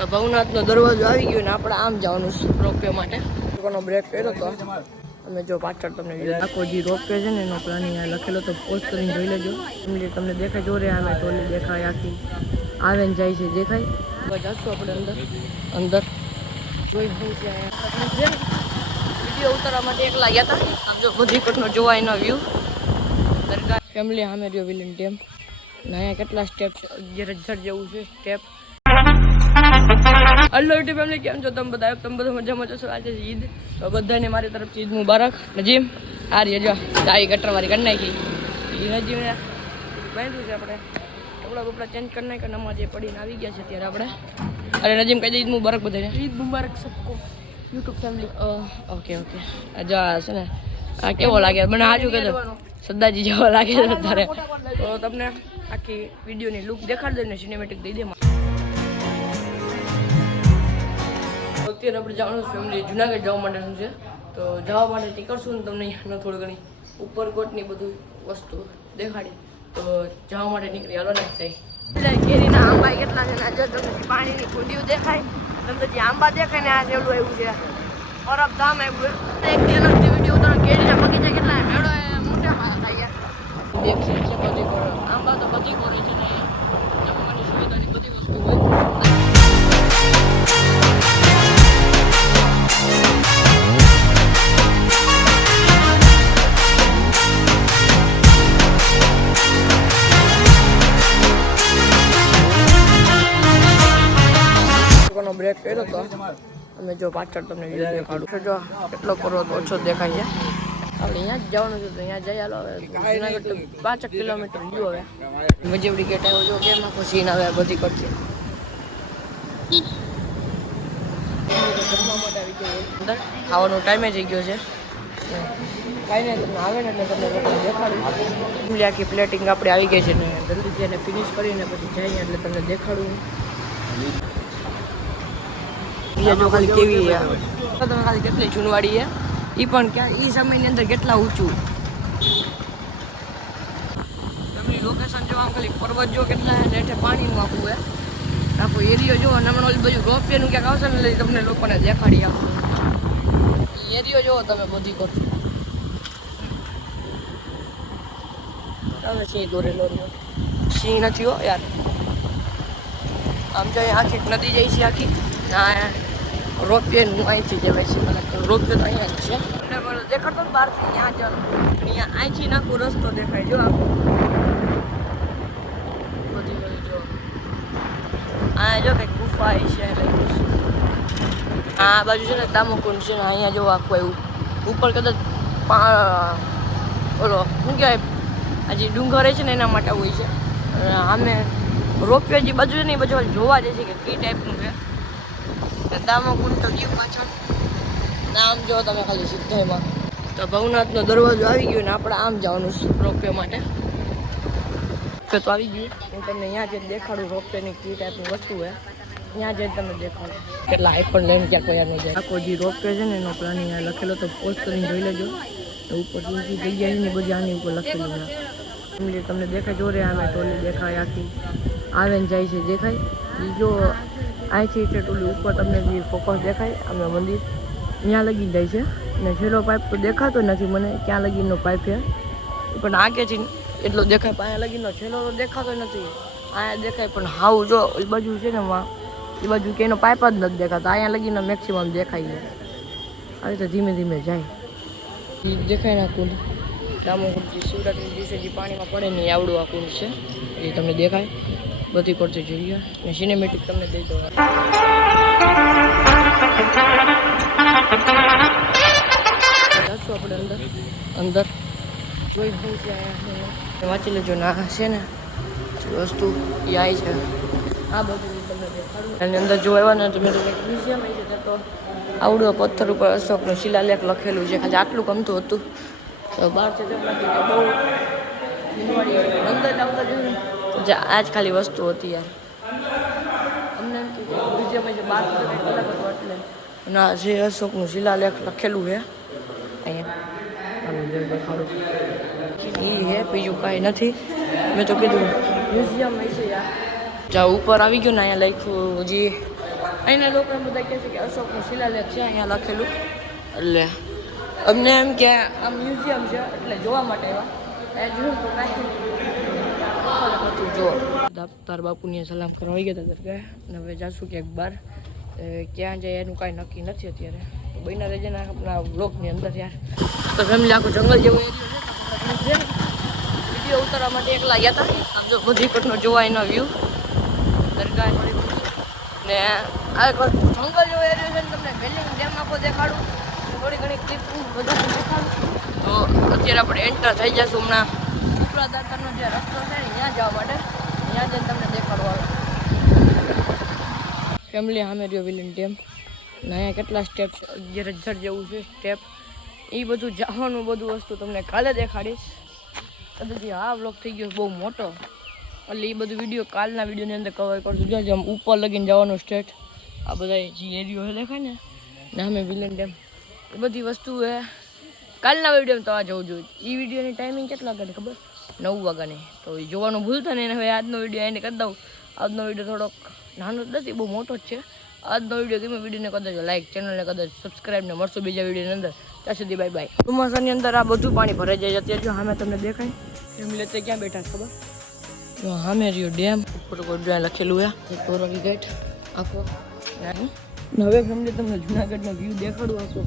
તો ભવનાથનો દરવાજો આવી ગયો ને આપણે આમ જવાનું છે રોપવે માટે. લોકોનો બ્રેક કર્યો તો અમે જો પાછળ તમને આખો જે રોપવે છે ને એનો પ્લાનિંગ લખેલો તો પોસ્ટ કરીને જોઈ લેજો. તમને દેખાય જો રે આમે ટોલી દેખાય આખી આવે ને જાય છે દેખાય. જશું આપણે અંદર જોઈ દઉં છે. વિડીયો ઉતારવા માટે એકલા ગયા હતા. જો બધી કોટનો જોવા એનો વ્યૂ દરગાહ ફેમિલી સામે રહ્યો વિલન ડેમ. અહીંયા કેટલા સ્ટેપ છે 11,000 જેવું છે સ્ટેપ. હલો યુટ્યુબ ફેમિલી કેમ છો તમે બધા મજામાં છો? આજે ઈદ તો બધાને મારી તરફથી ઈદ મુબારક. નજીમ આ રહી જો તારી ગટરવાળી કરી નાખી નજીમને બાંધ્યું છે આપણે કપડા ચેન્જ કરી નાખ્યા. નમાજે પડીને આવી ગયા છે ત્યારે આપણે. અરે નજીમ કહી દે ઈદ મુબારક બધાને. ઈદ મુબારક સબકો યુટ્યુબ ફેમિલી. ઓકે જો છે ને આ કેવો લાગે મને આજુ કહેજો સદાજી જેવો લાગે છે અત્યારે. તો તમને આખી વિડીયોની લુક દેખાડી દે ને સિનેમેટિક દઈ દે. અત્યારે આપણે જવાનું ફેમિલી જુનાગઢ જવા માટેનું છે. તો જવા માટે નીકળશું ને તમને અહીંયાનો થોડી ઘણી ઉપરકોટની બધું વસ્તુ દેખાડી. તો જવા માટે નીકળી હાલો ને થાય. કેરીના આંબા કેટલા છે ને જો તમને પાણીની કુંડીઓ દેખાય તમને જે આંબા દેખાય ને આ જેવડું આવ્યું છે બરફ ધામ આવ્યું. એક દિવસ વિડીયો ઉતારો કેરીના બગીચા કેટલા મેળો મોટા થાય દેખશે છે બધી આંબા તો બધી કરે છે ને જમવાની સુવિધાની બધી વસ્તુ હોય. બ્રેક કર્યો તો અમે જો પાછળ તમને વિડીયો દેખાડું જો કેટલો કરો તો ઓછો દેખાય છે. આપણે અહીંયા જ જવાનું છે તો અહીંયા જઈ હાલો. હવે જુનાગઢ 5 કિલોમીટર ગયું. હવે મજેવડી ગેટ આવ્યો જો કેમ આખો સીન આવે બધી કરશે. અંદર ખાવાનો ટાઈમે જઈ ગયો છે કાંઈ નહીં. તમને આવે ને એટલે તમને દેખાડું. આખી પ્લેટિંગ આપણે આવી ગઈ છે ને જલ્દીથી એને ફિનિશ કરીને પછી જઈએ એટલે તમને દેખાડું. જો ખાલી કેવી છે તમે ખાલી કેટલી જૂનવાડી છે એ પણ ક્યાં એ સમયની અંદર કેટલા ઊંચું તમે લોકેશન જો આમ ખાલી પર્વત જો કેટલા છે નેઠે પાણીનું આખું છે આખો એરિયો જો અને હમણાં ઓલી બધું રોપિયાનું ક્યાંક આવશે ને એટલે તમને લોકોને દેખાડી આપો. એરિયો જોવો તમે બધી કરશો. સિંહ દોરેલો સિંહ નથી હો યાર. આમ જો આખી નદી જાય છે આખી ના રોપિયે અહીંથી જવાય છે. મને તો રોપિયો તો અહીંયા જ છે દેખાડતો ને બહારથી ત્યાં જ અહીંયા અહીંથી નાખો રસ્તો દેખાય જો આખો બધી જો અહીંયા જો કંઈક ગુફા છે આ બાજુ છે ને દામોકુંડ છે ને અહીંયા જો આખું એવું ઉપર કદાચ ઓલો શું કહેવાય આ જે ડુંગર છે ને એના માટે હોય છે. આમે રોપિયો જે બાજુ છે ને એ બાજુ જોવા જાય છે કે કઈ ટાઈપનું છે. દામોકુંડ તો ગયું પાછળ નામ જો તમે ખાલી સિદ્ધાઈમાં. તો ભવનાથનો દરવાજો આવી ગયો ને આપણે આમ જવાનું છે રોપવે માટે. તો આવી ગયું હું તમને અહીંયા જે દેખાડું રોપવેની કઈ ટાઈપની વસ્તુ છે ત્યાં જઈને તમને દેખાડું. કેટલા આઈફોન લઈને ક્યાં કોઈ નહીં જાય. આખો જે રોપવે છે ને એનો પ્લાનિંગ લખેલો તો પોસ્ટ કરીને જોઈ લેજો. ઉપર ઊંચી જગ્યા છે ને બધી આની ઉપર લખેલું છે. તમને દેખાય જો રે આમે ટોલી દેખાય આખી આવે ને જાય છે દેખાય. બીજો અહીંથી છે ટોલી ઉપર તમને જે ફોકસ દેખાય અમે મંદિર ત્યાં લગી જાય છે ને છેલ્લો પાઇપ તો દેખાતો નથી મને ક્યાં લગીનો પાઇપ છે પણ આગેથી એટલો દેખાય. પણ અહીંયા લગીનો છેલ્લો તો દેખાતો નથી. અહીંયા દેખાય પણ હાવ જો એ બાજુ છે ને એ બાજુ કે એનો પાઇપ જ નથી દેખાતો. અહીંયા લગીનો મેક્સિમમ દેખાય છે. આવી તો ધીમે ધીમે જાય એ દેખાય ના કુંડ. દામોકુંડ જે શિવરાત્રી દિવસે જે પાણીમાં પડે ને આવડું આ કુંડ છે એ તમને દેખાય. બધી પડતી જોઈએ ને સિનેમેટિક તમને દઈ દો. જશું આપણે અંદર જોઈ દઉં છે વાંચી લેજો ના છે ને વસ્તુ એ આવી છે આ બધું તમને દેખાડું. એની અંદર જો આવ્યા ને તો મેં તો કંઈક મ્યુઝિયમ આવી છે તો આવડું પથ્થર ઉપર અશોકનું શિલાલેખ લખેલું છે. ખાલી આટલું ગમતું હતું તો બહાર છે બહુ અંદર આવતા જઈને આ જ ખાલી વસ્તુ હતી યાર. અમને એમ કે મ્યુઝિયમ છે બહાર કંઈક અલગ હતું એટલે ના જે અશોકનું શિલાલેખ લખેલું છે અહીંયા દેખાડું એ હે બીજું કાંઈ નથી. મેં તો કીધું મ્યુઝિયમ છે યાર. જ્યાં ઉપર આવી ગયું ને અહીંયા લખ્યું જે અહીંના લોકો એમ બધા કહે છે કે અશોકનો શિલાલેખ છે અહીંયા લખેલું, એટલે અમને એમ કે આ મ્યુઝિયમ છે એટલે જોવા માટે આવ્યા. એ જોયું તો કાંઈ હતું જો તાર બાપુની સલામ કરવા આવી ગયા હતા દરગાહ, અને હવે જાશું ક્યાંક બહાર. ક્યાં જાય એનું કાંઈ નક્કી નથી અત્યારે. બહેના રહેજે ને આપણા બ્લોકની અંદર યાર. તો ફેમિલી આખું જંગલ જેવો એરિયો છે. વિડીયો ઉતારવા માટે એકલા ગયા હતા. આમ જો બધી કટનો જોવા એનો વ્યૂ દરગાહ ને આ જંગલ જેવો એરિયો છે ને તમને વેલિંગ ડેમ આખો દેખાડું, થોડી ઘણી ક્લિપ બધું દેખાડું. તો અત્યારે આપણે એન્ટર થઈ જશું હમણાં ઉપરા દાતાનો જે રસ્તો છે ને ત્યાં જવા માટે, ત્યાં જઈને તમને દેખાડવા આવે. ફેમિલી સામે રહ્યો વિલિંગ ડેમ ને અહીંયા કેટલા સ્ટેપ છે, 11,000 જેવું છે સ્ટેપ. એ બધું જવાનું બધું વસ્તુ તમને કાલે દેખાડીશ. કદાચ આ વ્લોગ થઈ ગયો બહુ મોટો, એટલે એ બધું વિડીયો કાલના વિડીયોની અંદર કવર કરશું. જો આમ ઉપર લગીને જવાનું સ્ટેટ, આ બધા જે એરિયો દેખાય ને નામે વિલિંગ ડેમ, એ બધી વસ્તુ એ કાલના વિડીયોમાં તો આ જવું જોઈએ. એ વિડીયોની ટાઈમિંગ કેટલા વાગ્યાની ખબર? 9 વાગ્યાની. તો એ જોવાનું ભૂલતા નહીં. હવે આજનો વિડીયો એને કરી દઉં. આજનો વિડીયો થોડોક નાનો જ નથી, બહુ મોટો જ છે. આજનો વિડીયો ગમે વિડીયોને કદાચ લાઈક, ચેનલને કદાચ સબસ્ક્રાઈબ ને મળશું બીજા વિડીયોની અંદર. ત્યાં સુધી બાય બાય. ચોમાસાની અંદર આ બધું પાણી ભરાઈ જાય. અત્યારે જો સામે તમને દેખાય ફેમિલી અત્યારે ક્યાં બેઠા ખબર? જો સામે રહ્યો ડેમ, ઉપર કોઈ લખેલું છે કોરોલી ગેટ આખો. હવે ફેમિલી તમને જુનાગઢનો વ્યૂ દેખાડું આખો.